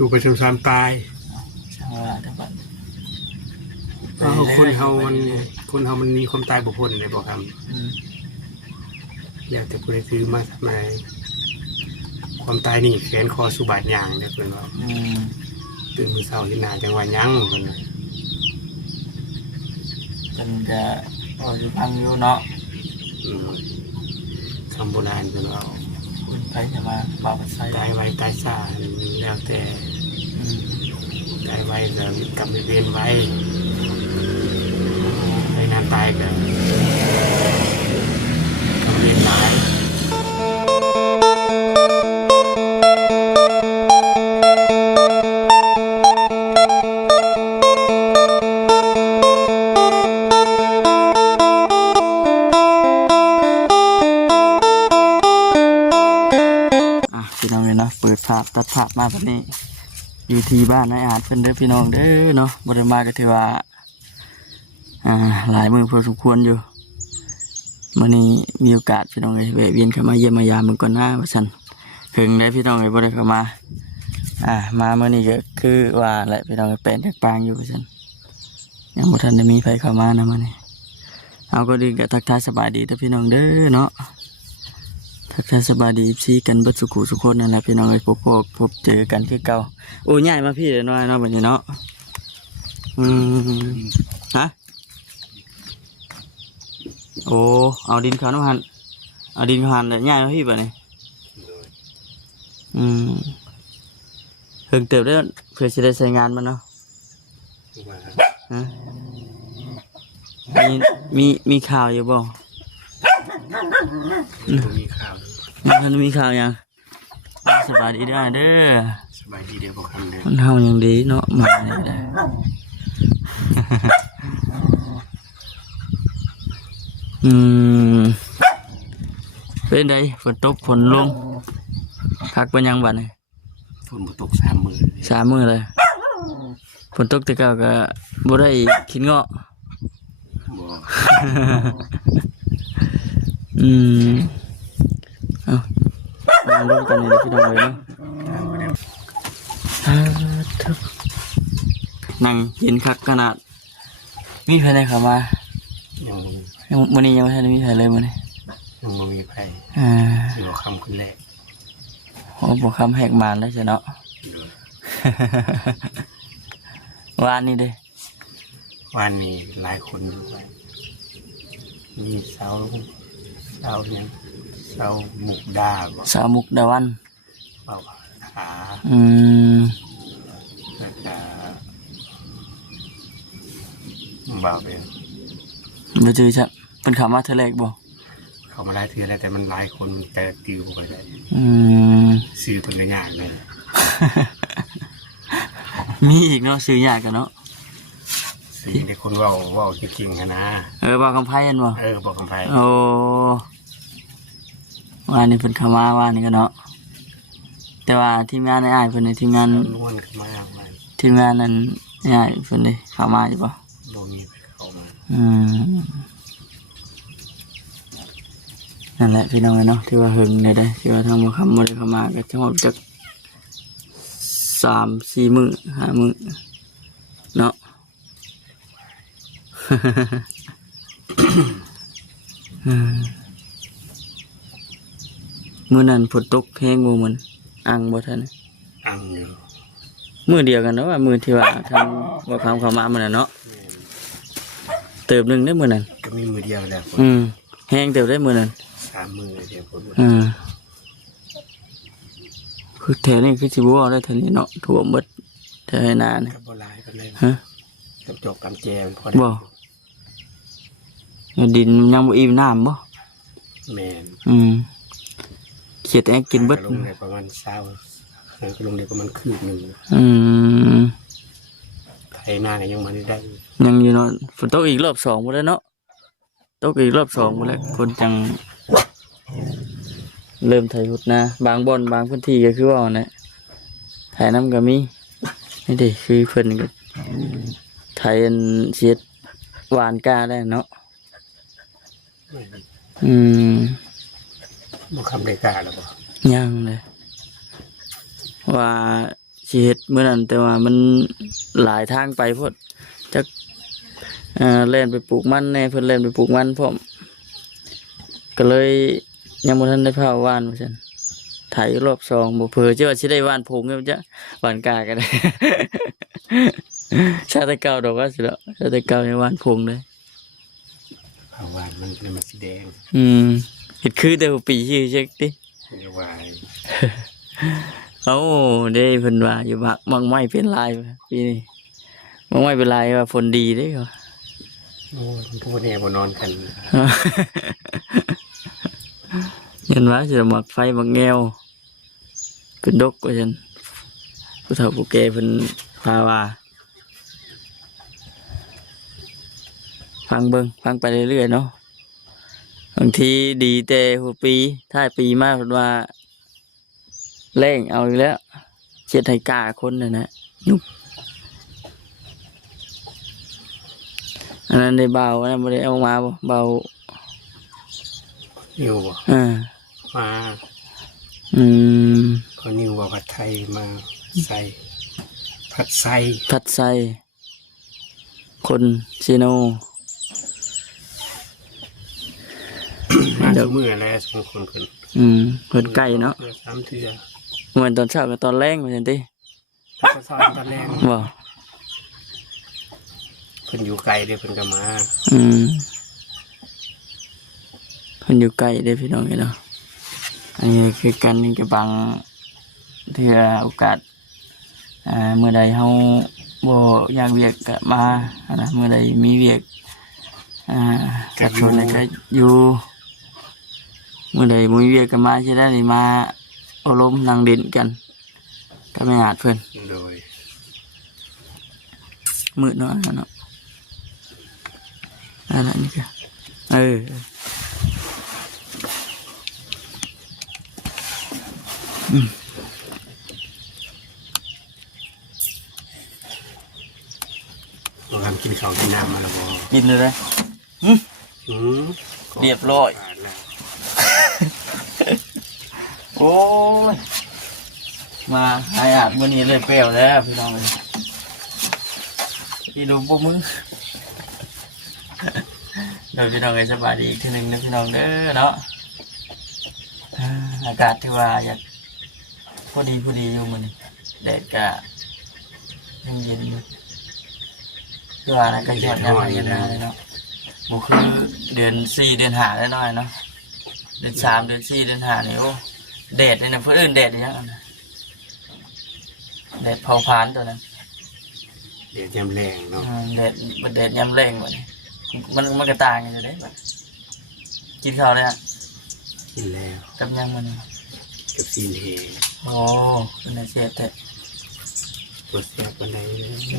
อยู่ไปจนความตายช่างว่าแต่บัดคนเฮามันมีความตายบ่พ้นเลยบ่ครับแล้วแต่ผู้ใดซื้อมาทำไมความตายนี่แขนคอสุบาทอย่างเนี่ยเพิ่นว่าตื่นมื้อเช้าเห็นหน้าจังว่ายังเพิ่นจะพออยู่พังอยู่เนาะคำโบราณเพิ่นว่าคนไทยจะมาเป่าใส่ตายไวตายซ่าแล้วแต่ตายไวก็กลับไปเวียนไวไปนานตายก็กลับเวียนหลายพี่น้องเลยเนาะเปิดภาพตัดภาพมาแบบนี้อยู่ที่บ้านนายอาจเป็นเด้อพี่น้องเด้อเนาะบริมาก็ถือว่าหลายมือพอสมควรอยู่มื่อนี้มีโอกาสพี่น้องเลยแวะเวียนเข้ามาเยี่ยมมายามเมืองก่อนหน้าว่าสันถึงได้พี่น้องเลยบ่ได้เข้ามามาเมื่อนี้ก็คือว่าแหละพี่น้องเป็นจากปางอยู่ว่าสันยังบ่ทันได้มีใครเข้ามานะมื่อนี้เอาก็ดีกับทักทายสบายดีแต่พี่น้องเด้อเนาะทักทายสบายดีซีกันเบิดสุขุสุขคนนั่นแหละพี่น้องเลยพบเจอกันคือเก่าโอ้ยายมาพี่เลยน้อยเนาะแบบนี้เนาะฮะโอ้เอาดินขาวน้ำหันเอาดินขาวหันเลยยายมาพี่แบบนี้เพิ่งเติบได้เพื่อจะได้ใช้งานมันเนาะมีข่าวอยู่บ่มีข่าวมันมีข่าวยังสบายดีได้เด้อสบายดีเดี๋ยวบอกคำเดียวมันเฮายังดีเนาะมาได้เป็นไงฝนตกฝนลงคักเป็นยังบัดนี่ฝนตก3 มื้อเลยฝนตกแต่เก่าก็บ่ได้กินเงาะเอาลงกันเลยพี่น้องเลยเนาะนั่งเย็นคักขนาดมีใครได้เข้ามายังมื้อนี้ยังไม่ทันมีใครเลยมื้อนี้ยังบ่มีใครสิบ่คำขึ้นแรกโอ้บ่คำแหกมานแล้วจ้ะเนาะวานนี้เด้วันนี้หลายคนอยู่มีเสาเนี่ยเสามุกดาเสามุกดาวันเป่าขาแล้วก็บ่าวเป็นบ่จื้อจ้ะเป็นคำว่าเธอแรกบ่เขามาได้เทื่อแล้วแต่มันหลายคนแต่ติวไปได้ซื้อเพิ่นก็ยากเลยมีอีกเนาะซื้อยากกันเนาะซื้อได้คนเว้าจริงๆนะบอกคำไพ่กันบ่บอกคำไพ่โอ้ว่านี่เป็นคำว่านี่กันเนาะแต่ว่าทีมงานในอ้ายเพิ่นในทีมงานล้วนขึ้นมาทีมงานนั้นอ้ายเพิ่นได้เข้ามาอยู่บ่บ่มีเข้ามานั่นแหละพี่น้องเนาะที่ว่าหึงในได้ที่ว่าทางบ่คำบ่ได้เข้ามาก็จังหวะจัก3-4 มื้อ5 มื้อเนาะมื้อนั้นฝนตกแห้งบ่มันอังบ่ทันอังอยู่มื้อเดียวกันเนาะว่ามื้อที่ว่าทางบ่คำเข้ามามื้อนั้นเนาะเติบนึงได้มื้อนั้นก็มีมื้อเดียวแล้วแห้งเติบได้มื้อนั้น3 มื้อเดียวพุ่นคือแถวนี้คือสิบ่ว่าได้แถวนี้เนาะท่วมหมดแถวนานี่ก็บ่หลายปานใดฮะกับจกกำแจมันพอได้บ่ดินยังบ่อิ่มน้ำบ่แม่นเขียดแอ้กินเบิดลงได้ประมาณ20ก็ลงได้ประมาณคืบนึงไถนาก็ยังบ่ได้ยังอยู่เนาะฝนตกอีกรอบ2บ่ได้เนาะตกอีกรอบ2บ่แล้วคนจังเริ่มไถหุดนาบางบ่อนบางพื้นที่ก็คือว่าเนี่ยไถน้ำก็มีนี่ดิคือเพิ่นก็ไถอันเสียดหวานกาได้เนาะบ่คำได้กาแล้วบ่ยังเลยว่า สิเฮ็ดมื้อนั้นแต่ว่ามันหลายทางไปโพดจักเล่นไปปลูกมันแน่เพิ่นเล่นไปปลูกมันพร้อมก็เลยยังบ่ทันได้พาว่านว่าซั่นไถรอบ2บ่เผื่อจะว่าสิได้ว่านผงเนี่ยจ้ะว่านกาก็ได้ ชาติเก่าดอกว่าสิแล้วชาติเก่ายังว่านผงเลย ข้าวหวานมันเป็นมันสีแดง เห็ดคือแต่หัวปีชื่อเช็คดิ เรียกว่า เอ้าได้เพิ่นว่าอยู่บักบางไม้เป็นลายปีนี้บางไม้เป็นลายว่าฝนดีเด้ก็ โอ้ยทุกคนเนี่ยบนนอนกัน เห็นว่าจะหมักไฟหมักแงวเป็นดกว่าซั่นผู้เฒ่าผู้แก่เพิ่นพาว่าฟังเบิ่งฟังไปเรื่อยๆเนาะบางทีดีแต่หัวปีท้ายปีมาเพิ่นว่าแรงเอาอีกแล้วเจ็ดให้กล้าคนน่ะนะยุบอันนั้นได้เบาอันนั้นบ่ได้เอามาบ่เบา นิวบ่ มา อืม พอนิวว่าผัดไทยมาใส่ผัดไส้ พัดไส้คนซีโน มาทุกมื้อแล้วสองคนขึ้น เพิ่นไก่เนาะ 3เทื่อ เหมือนตอนเช้ากับตอนแรงเหมือนกันติ แล้วก็ซอยตอนแรก บ่ เพิ่นอยู่ไกลเด้อเพิ่นก็มา เพิ่นอยู่ไกลเด้อพี่น้องเนาะอันนี้คือกันนี่ก็บางเทื่อโอกาสเมื่อใดเฮาบ่อยากเวียกก็มานะเมื่อใดมีเวียกกับชนแล้วก็อยู่เมื่อใดบ่มีเวียกก็มาสิได้นี่มาอบรมนั่งเด่นกันก็ไม่อาจเพิ่น โดย มืดเนาะเนาะอะไรนี่ก็เราทำกินข้าวกินน้ำมาแล้วบ่ กินเลย อืม เรียบร้อย ผ่านแล้ว โอ้ยมาหายอาดมื้อนี้เลยเปรี้ยวแล้วพี่น้องเลยพี่ดูพวกมึงโดยพี่น้องเลยสบายดีอีกทีหนึ่งนะพี่น้องเด้อเนาะอากาศที่ว่าอยากพอดีอยู่มื้อนี้แดดก็เย็นๆอยู่คือว่านะก็ยอดยามมาเย็นมาเลยเนาะบ่คือเดือน4เดือน5ได้น้อยเนาะเดือน3เดือน4เดือน5นี่โอ้แดดเลยนะเพื่นอื่นแดดยังอันนะแดดเผาผลาญตัวนั้น เดี๋ยวยำแรงเนาะ แดดมันแดดยำแรงกว่านี้มันกระต่างกันอยู่เด้บัดกินข้าวเลยอ่ะ กินแล้ว กับยังมัน กับซีนเฮ โอ้เป็นอาเซียแต่ ตัวแซ่บวันใด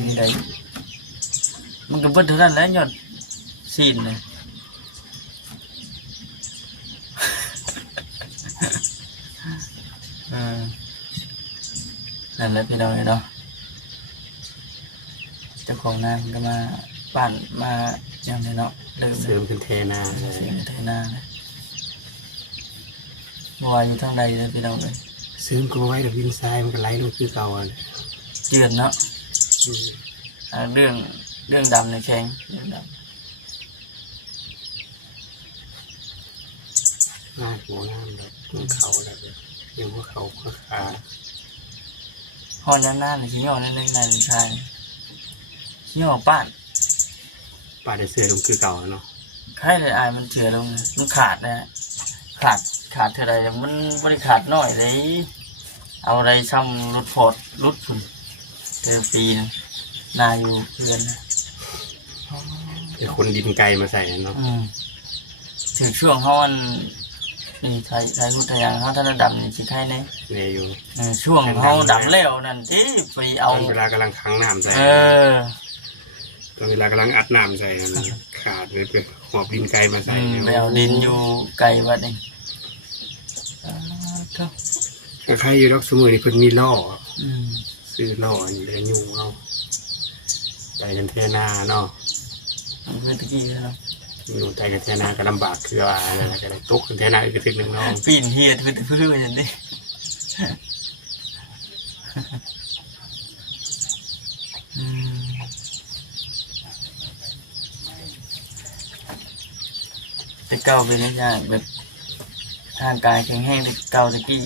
มีได้มันก็เบิดเท่านั้นแหล้วหยอดซีนเลยนั่นแหละพี่น้องเนาะเจ้าของนาก็มาปั่นมาอย่างนี้เนาะเดิม เสริมเป็นเทนาเล เสี ย ยงไทยนาเลยบัวอยู่ทางใดเลยพี่น้องเลย เสริมก็ไว้แต่วินทรายมันก็ไหลลงคือเก่าอ่ะ เจือนเนาะ อืม เรื่องดำในแข็งเรื่องด ง่ายหัวงามเลยมันเขาแล้วเลยยังหัวเขาหัวขา ำห้องยันหน้าในขี้ห่อนั่นเองนั่นใช่ขี้ห่อป้าน ป้าได้เสือลงคือเก่าเนาะ ไข่เลยอายมันเจือลงเลยมันขาดนะขาดเท่าไรมันบริขาดน้อยเลยเอาอะไรซ้ำรถฟอร์ดรถฝุ่นเจอปีนนาอยู่เพื่อนนะ เป็นคนดินไกลมาใส่เนาะ ถึงช่วงห้อนนี่ไทยพุทธยางเขาท่านดำนี่สิไข่เนี่ย เนี่ยอยู่ ช่วงเขาดำแล้วนั่นที่ไปเอา ตอนเวลากำลังขังน้ำใส่ ตอนเวลากำลังอัดน้ำใส่กันขาดเลยไปหอบดินไกลมาใส่ ไปเอาดินอยู่ไกลวัดเองก็ ก็ใครอยู่ดอกสมุนนี่เพิ่นมีล่อซื้อล่อนี่เลยยุ่งเอาไปกันเทนาเนาะ เมื่อกี้เนาะ อยู่ใจกันเทนาก็ลำบากคือว่าอะไรก็ได้ตกกันเทนาอีกทีหนึ่งเนาะ ปีนเฮียพื้นอย่างนี้ เก่าเป็นนิสัยแบบทางกายแข็งแรงแต่เก่าตะกี้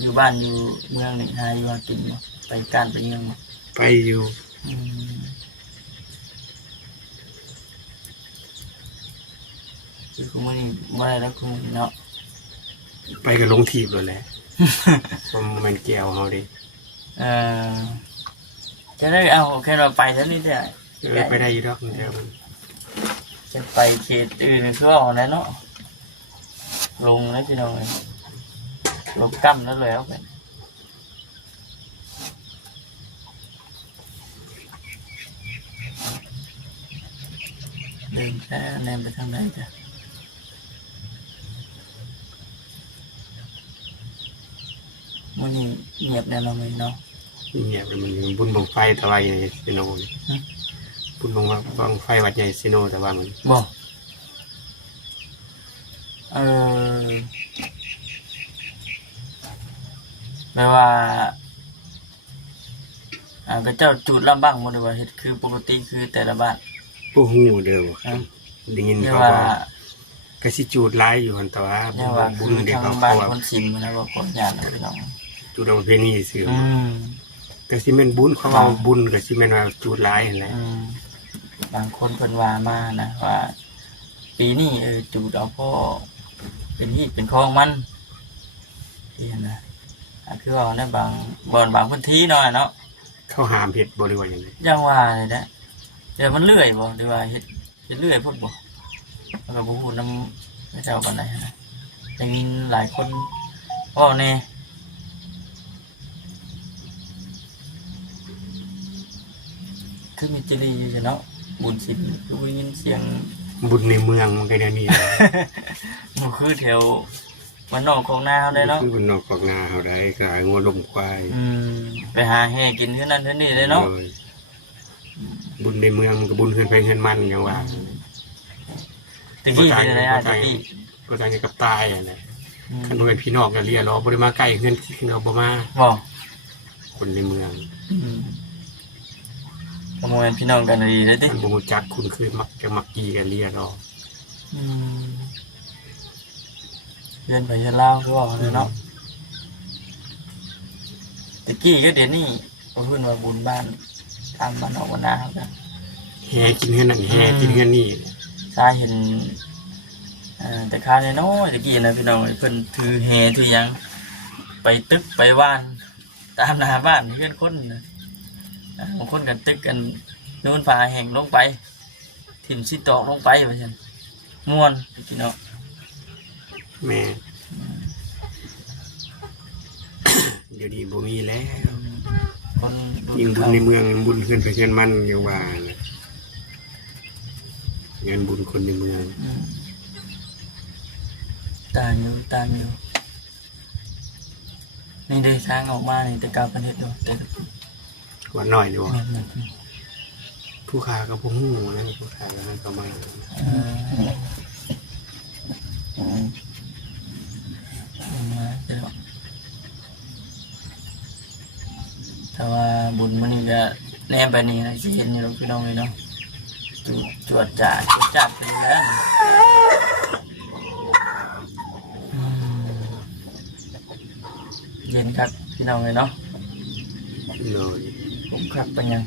อยู่บ้านอยู่เมืองนี่หาอยู่หากินบ่ไปการไปเมืองบ่ ไปอยู่ อืมคือคุมื้อนี้บ่ได้แล้วคุมื้อนี้เนาะ ไปก็ลงทีบเลยแหละ ผมมันแก้วเฮาดิ เอ่อจะได้เอาแค่เราไปเท่านี้ได้ ไปได้อยู่ดอกมันแก้วมัน จะไปเขตอื่นคือว่าแล้วเนาะลงแล้วพี่น้องเอ้ยลงกั้มแล้วแล้วกันเดินแค่แนมไปทางไหนจ้ะมันนี่เงียบแน่นอนเลยเนาะ เงียบมันบุญบังไฟแต่ว่าใหญ่ซิโนบุญบังไฟวัดใหญ่ซิโนแต่ว่ามัน บอกแปลว่าก็เจ้าจุดลำบ้างหมดเลยว่าเฮ็ดคือปกติคือแต่ละบ้าน ผู้ฮู้เด้อได้ยิน เรียก เขา ว่า ว่าก็สิจูดหลายอยู่หั่นแต่ว่า เรียกว่า บุ คื ญ อ เด้อ ทาง เขา บ้าน ว่า คนสินนะว่าคนญาตินะพี่น้อง จูดเอาประเพณีซื่อ อืม ก็สิแม่นบุญเขาเอาบุญก็สิแม่นว่าจูดหลายนั่นแหละ บางคนเพิ่นว่ามานะว่าปีนี้จูดเอาพ่อเป็นฮีดเป็นคลองมันที่นะคือว่าในบางบ่อนบางพื้นที่เนาะเนาะ เขาหามเฮ็ดบ่หรือว่าหยังไง ยังว่าเลยนะเดี๋ยวมันเลื่อยบ่หรือว่าเฮ็ดเลื่อยพุ่นบ่แล้วก็บ่ฮู้นำพระเจ้าปานใดนะได้ยินหลายคนเว้าแน่คือมีจิรีอยู่เนาะบุญศิลป์คือได้ยินเสียง บุญในเมืองมันก็เดี๋ยวนี้ มันคือแถวมันนอกของนาเขาได้เนาะ คือมันนอกของนาเฮาได้ก็หางัวลมควาย ไปหาแห่กินที่นั่นที่นี่เลยเนาะ โดยบุญในเมืองมันก็บุญเฮือนไปเฮือนมันอย่างว่า ตะกี้เป็นอะไรอ่ะตะกี้ ก็ต่างกับตายอ่ะนะคันบ่เป็นพี่น้องก็เรียรอบ่ได้มาใกล้เฮือนเราบ่มา บอก คนในเมือง ขโมยพี่น้องกันดีเลยดิ มันบ่รู้จักคุณคือมักจะมักกีกันเรียรอ เดินไปเดินเล่าคือว่าเลยเนาะตะกี้ก็เดี๋ยวนี้ก็พูดว่าบุญบ้านตามบ้านออกมานาเขากัน แห่กินเฮือนนั่นแห่กินเฮือนนี่ ชายเห็นแต่ข้าเนี่ยน้อยตะกี้นะพี่น้องเพิ่นถือแห่ถือหยังไปตึกไปว่านตามหน้าบ้านเพื่อนคนนะบางคนกันตึกกันโดนฝาแห่งลงไปถิ่มสิตอกลงไปว่าซั่นม่วนพี่น้อง แม่ เดี๋ยวนี้บ่มีแล้ว คนรุ่น ยิ่งบุญ เก่า ในเมืองบุญเฮือนไปเฮือนมันอย่างว่านะงานบุญคนในเมือง ตามอยู่นี่ได้ทางออกมานี่แต่กาวประเทศดูแต่ ว่าน้อยดีบ่ แม่น ผู้ค้าก็บ่ฮู้นะผู้ค้าก็ให้เขามา มาเดี๋ยวแต่ว่าบุญมันนี่ก็แนมไปนี่นะสิเห็นอยู่พี่น้องเลยเนาะจวดจัดไปแล้วเย็นครับพี่น้องเลยเนาะ เลย ผมขับไปยัง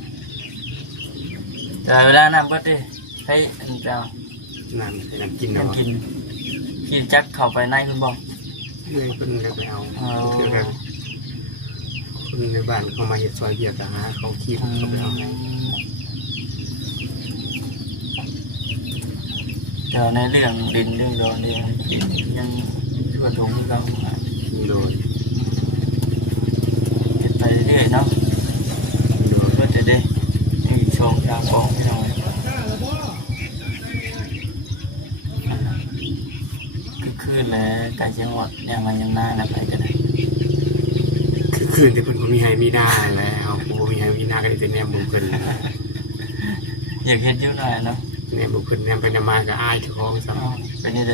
แต่เวลาน้ำเบิดดิให้อันเจ้า นั่นให้นั่นกิน ยั เนาะ งกินจักเข้าไปในคุณบอก เรื่อยเพิ่นก็ไปเอา อ๋อ เทื่อก็คนในบ้านเขามาเฮ็ดซอยเบียกก็หาเขาคิดเขาไปเอาให้ เดี๋ยวในเรื่องดินเรื่องดอนเรื่องดินยังทั่วถึงเรา โดย ไปเรื่อยเนาะ โดย เพื่อจะได้มีชมยาฟองให้เราคือแหละไก่เชียงหวัดยังมายังหน้านะไปกันนะ คือคืนที่เพิ่นบ่มีให้มีหน้าแล้วบ่มีให้มีหน้าก็ได้แต่แนมบ่เพิ่น อยากเห็นยุ่หน่อยเนาะ แนมบ่เพิ่นแนมไปนำมาก็อายเจ้าของซ้ํ เป็นยังไง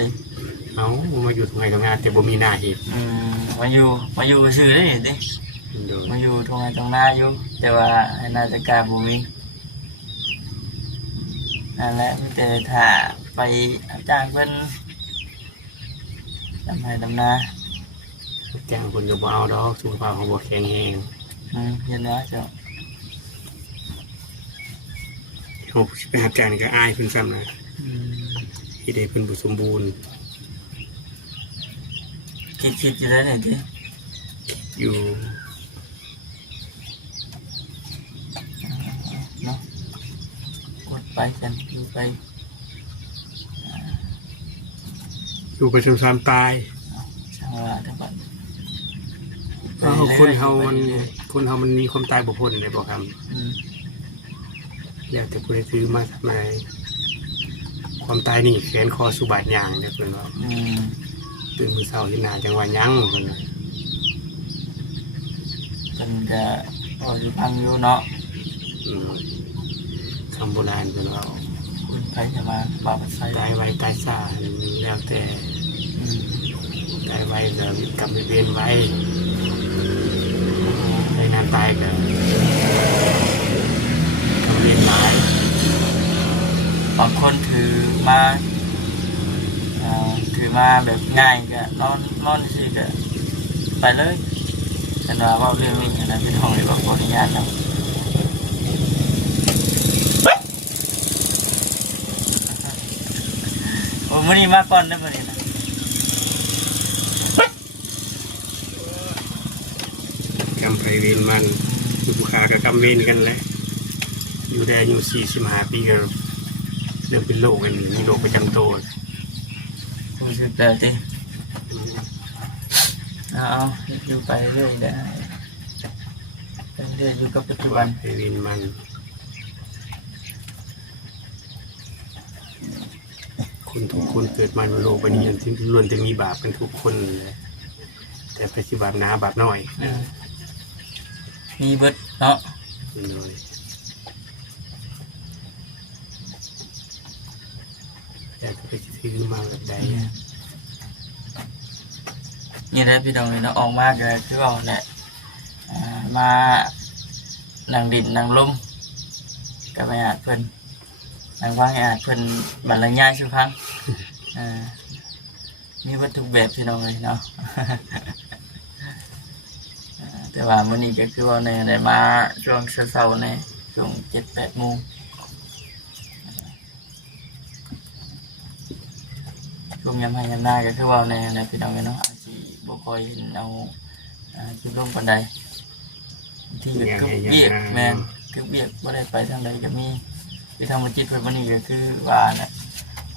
เอ้ามาอยู่ทำไมทำงานแต่บ่มีหน้าเฮ็ด มาอยู่ซื่อได้ดิ โดย มาอยู่ตรงไหนตรงหน้าอยู่แต่ว่าให้นาฬิกาบุมีนั่นแหละมีแต่ถ้าไปอาจารย์เพิ่น ดำไห้ดำนา แจ้งคนก็บ่เอาดอกสุขภาพของบ่แข็งแรง เย็นว่าเจ้า เฮาไปหาจ้างนี่ก็อายเพิ่นซ้ำนะที่ได้เพิ่นบ่สมบูรณ์ คิดอยู่ได้เนี่ยจี อยู่ เนาะกดไปกันอยู่ไป อยู่ไปซ้ำๆตาย ช่างว่าแต่บัด คนเฮามันมีความตายบ่พ้นเลยบ่ครับ แล้วแต่ผู้ใดซื้อมาทำไมความตายนี่แขนคอสุบาทอย่างเนี่ยเพิ่นว่าตื่นมื้อเช้าเห็นหน้าจังว่ายังเพิ่นว่า เป็นก็พอสิพังอยู่เนาะ คำโบราณเพิ่นว่า คุณไปจะมาบ่าวใส่ ตายไวตายซ่าแล้วแต่ตายไวก็กรรมเวรไว้ในงานตายก็กรรมเวรหลาย บางคนถือมาแบบง่ายก็นอนสิก็ไปเลยแต่ว่าเรื่องนี้นะเป็นห้องเลยว่าขออนุญาตครับโอ้มื้อนี้มาก่อนนะมื้อนี้นะ กรรมไปเวรมันลูกค้าก็กรรมเวรกันแหละอยู่ได้อายุ45 ปีก็เริ่มเป็นโรคกันมีโรคประจำตัว รู้สึกแต่ดิเอาอยู่ไปเรื่อยได้เรื่อยอยู่กับปัจจุบัน ไปเวรมันคนทุกคนเกิดมาในโลกใบนี้ที่ล้วนจะมีบาปกันทุกคนเลยแต่ไปสิบาปหนาบาปน้อย มีเบิดเนาะ เลยแต่จะไปซื้อมาแบบใด นี่แหละพี่น้องเนาะออกมาก็คือว่าแหละมานั่งดินนั่งลมก็ไปอาจเพิ่นนั่งว่างอาจเพิ่นบรรยายสุพังมีวัตถุแบบพี่น้องเลยเนาะ แต่ว่ามื้อนี้ก็คือว่าในได้มาช่วงเช้าๆในช่วง 7-8 โมงช่วงยามให้ยามหน้าก็คือว่าในพี่น้องเนาะอาจสิบ่ค่อยเห็นเอาคลิปลงปานใดที่ก็คือเบียกแม่นคือเบียกบ่ได้ไปทางใดก็มีที่ทางมุจิตเพิ่นมื้อนี้ก็คือว่าน่ะ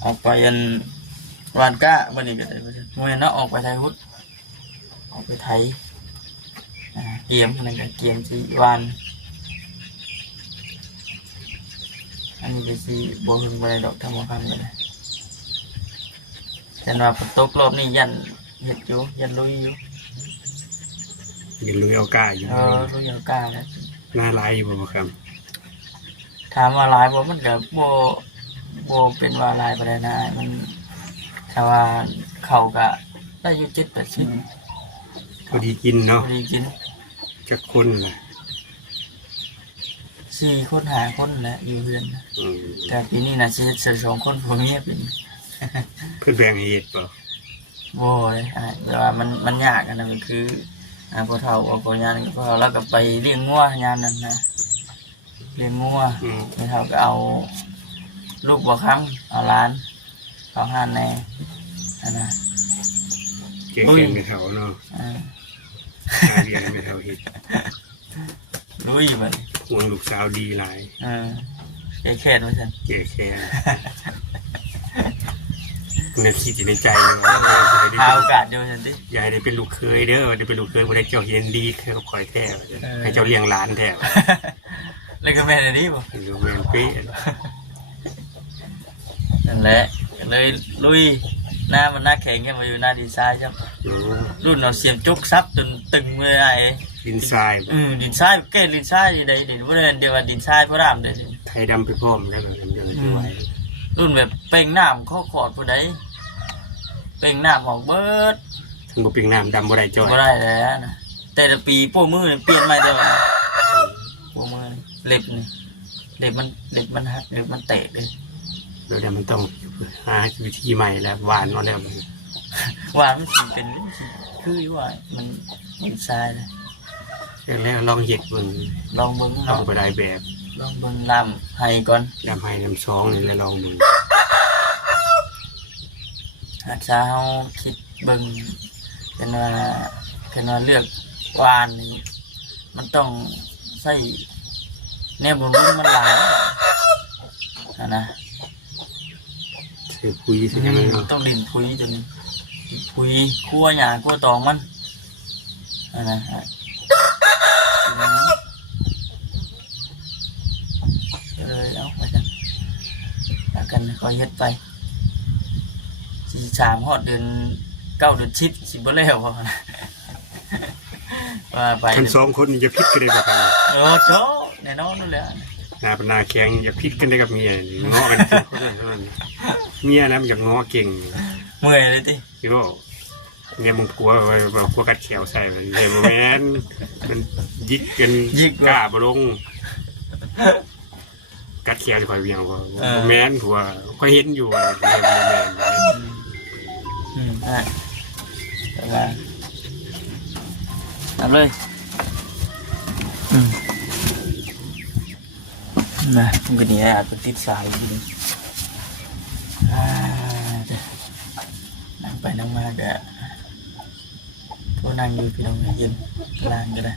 ออกไปอันวานก้ามื้อนี้ก็ได้บ่ใช่มื้อนี้เนาะออกไปไทยพุทธออกไปไทยเกียมนั่นก็เกียมสิวานอันนี้ก็สิบ่ฮึงบ่ได้ดอกทำบ่คันเลยแต่ว่าฝนตกรอบนี้ยันเฮ็ดอยู่ยันลุยอยู่ ยังลุยเอาก้าอยู่ ลุยเอากล้าแล้ว หน้าลายอยู่บ่ครับ ถามว่าหลายบ่มันก็บ่เป็นว่าหลายปานใดนะมันถ้าว่าเขาก็ได้อยู่7-8% พอดีกินเนาะ พอดีกิน จักคนล่ะ 4 คน5 คนแหละอยู่เรือนนะ อืม แต่ปีนี้น่ะสิเฮ็ด2 คนผัวเมียเป็น เพิ่นแบ่งให้เฮ็ดบ่ โว้ยแต่ว่ามันยากนะมันคือพอเฒ่าพอยานก็แล้วก็ไปเลี้ยงงัวยามนั้นนะเลี้ยงงัวไม่เฒ่าก็เอาลูกบ่ค้ำเอาหลานเข้าห้านแน่นะ เก่งๆไปเฒ่าเนาะหาเรียนไปเฒ่าเฮ็ด ลุยบัด ห่วงลูกสาวดีหลาย แค่ว่าซั่น แก่แค่เนี่ยคิดอยู่ในใจเลยว่า หาโอกาสเดียวซั่นติ อยากให้ได้เป็นลูกเคยเด้อได้เป็นลูกเคยบ่ได้เจ้าเห็นดีเคยคอยแท้ให้เจ้าเลี้ยงหลานแท้ แล้วก็แม่นอันนี้บ่ อยู่แม่นเป๊ะ นั่นแหละเลยลุยหน้ามันหน้าแข็งกันมาอยู่หน้าดีไซน์ครับ อยู่ รุ่นเราเสียมจุกซับจนตึงเมื่อไหร่ ดินทราย ดินทรายแก่ดินทรายดีใดดินว่าเดียวว่าดินทรายพระรามเด้ ไทยดำไปพร้อมแล้วก็เดินไปไหว รุ่นแบบเป่งน้ำข้อขอดผู้ใดเป่งน้ำออกเบิด ถึงบ่เปียงน้ำดำบ่ได้จ้อย ก็ได้แล้วนะแต่ละปีโป้มือเปลี่ยนใหม่ตลอดโป้มือเล็บนี่เล็บมันหักเล็บมันเตะเลย เดี๋ยวมันต้องหาวิธีใหม่แล้วหวานมาแล้ว ว่ามันสิเป็นคือว่ามันทรายนะ แล้วลองเย็ดเบิ่ง ลองเบิ่ง ลอ เนาะ งไปได้แบบ ลองเบิ่งลำให้ก่อน ดำให้ดำซองนี่แล้วลองเบิ่ง หากเฮาคิดเบิ่งเป็นว่าเลือกวานนี่มันต้องใส่แนวบำรุงมันหลายนะ ซื้อปุ๋ยซื้อหยังเนาะ ต้องดินปุ๋ยจนปุ๋ยคั่วหญ้าคั่วตองมันนะฮะเลยเอาไปกันแล้วกันคอยเฮ็ดไป43ฮอดเดือน9เดือน10สิบ่แล้วพอนะว่าไป คัน2คนนี่จะพิดกันได้บ่กัน โอ้โจแน่นอนนั่นแหละ หน้าเป็นหน้าแข็งอย่าพิดกันได้กับเมียนี่ง้อกันเท่านั้นเมียนะมันอยากง้อเก่ง เมื่อยเลยติ พี่ว่าเนี่ยมึงกลัวไว้กลัวกัดเขียวใส่เลยเห็นแมนมันยิกกันกล้าบลงกัดเขียวจะคอยเวียงว่าแมนผัวก็เห็นอยู่เห็นแมน แต่ว่าทำเลยนะมันก็นี่อาจจะติดสายอยู่นี่นั่งไปนั่งมาก็โทษนั่งอยู่พี่น้องเย็นกลางก็ได้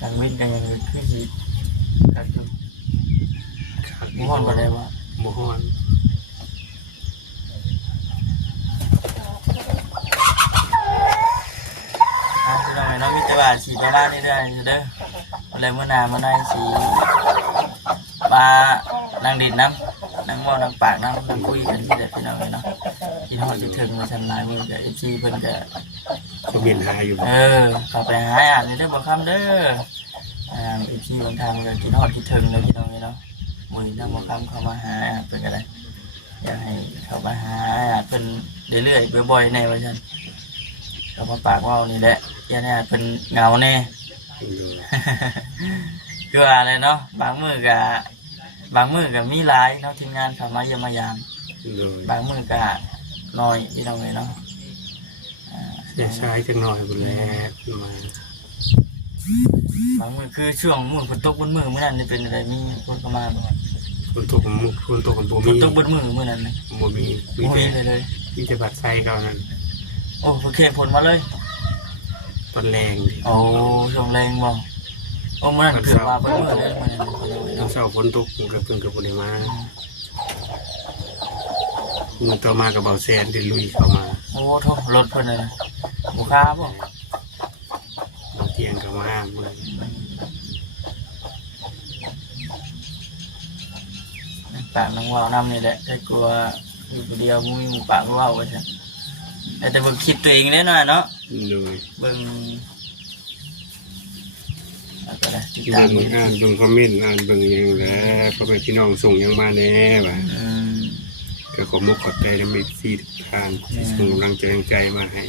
กลางเว้นกันยังขึ้นสิกลางอยู่บุ้งก็ได้ว่า หมูฮ้อน พี่น้องน้องมิตรว่าสีประมาณนี้ได้เด้ออะไรเมื่อนามาได้สีมานั่งดินน้ำนั่งว่านั่งปากนั่งคุยกันที่เด็ดพี่น้องเนาะที่ทอดที่ถึงมาทำลายมือกับจีเพิ่นก็ ก็เวียนหาอยู่ เข้าไปหาอ่านนี่ได้บอกคำเด้อจีบางทางก็กินทอดที่ถึงเลยพี่น้องเนาะมือนั่งบอกคำเข้ามาหาเพิ่นก็ได้อยากให้เข้ามาหาเพิ่นเรื่อยๆบ่อยๆในวันจันทร์เข้ามาปากว่านี่แหละยันเนี่ยเป็นเงาแน่ คืออะไรเนาะบางมือกับมีหลายเนาะทีมงานเข้ามาเยี่ยมมายามบางมือกับน้อยพี่น้องเลยเนาะ ใช้จังหน่อยบนแล้วมา บางมือคือช่วงมือฝนตกบนมือเมื่อนั้นจะเป็นอะไรมีคนเข้ามาบ่ คนตกคนตกคนตัว ฝ มี นตกบนมือเมื่อนั้นเลย บ่มี โอ้ยเลย มีแต่บัดไส้ก็นั้น โอ้โอเคผลมาเลย ตอนแรง โอ้ช่วงแรงบ่โอ้เมื่อนั้นเกือบว่าบนมือเลยมัน น้องเศร้าฝนตกกับเพิ่งกับบริมามันต่อมากับเบาแซนที่ลุยเข้ามา โอ้โทษรถเพิ่นเลยนะบุค้าบ่ เตียงเข้ามาเลย ปากน้องว่าวน้ำนี่แหละไอ้กลัวอยู่คนเดียวมุ้ยหมูปากว่าวไว้ใช่แต่เบิ่งคิดตัวเองได้หน่อยเนาะ เลย เบิ่งอะไรติด ที่ ตาม เบิ่งอ่านเบิ่งคอมเมนต์อ่านเบิ่งยังแล้วก็เป็นพี่น้องส่งยังมาแน่บ่ะก็ขอมกขอบใจและมีซีทุกท่านส่งกำลังใจมาให้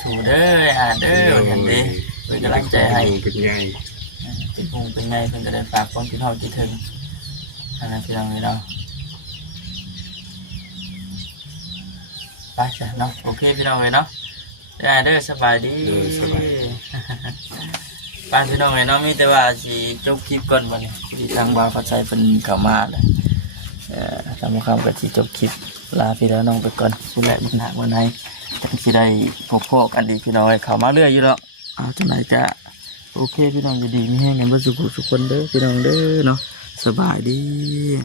สู้เด้อเด้อกันดิเป็นกำลังใจให้ เป็นใหญ่ เป็นพุงเป็นไงเพิ่นก็ได้ฝากความคิดฮอดคิดถึงอันนั้นพี่น้องนี่เนาะไปจ้ะเนาะโอเคพี่น้องเลยเนาะได้เด้อสบายดีบ้านพี่น้องเลยเนาะมีแต่ว่าสิจบคลิปก่อนวันนี้ที่ทางบ่าวเข้าใจเป็นเข้ามาเลยทำความกับสิจบคลิปลาพี่แล้วน้องไปก่อนผู้แลมันหนักวันไหนที่ได้พบพ่อกันดีพี่น้องเข้ามาเรื่อยอยู่แล้วจังไหนจะโอเคพี่น้องอยู่ดีมีแห้งกันเพื่อสุขทุกคนเด้อพี่น้องเด้อเนาะสบายดี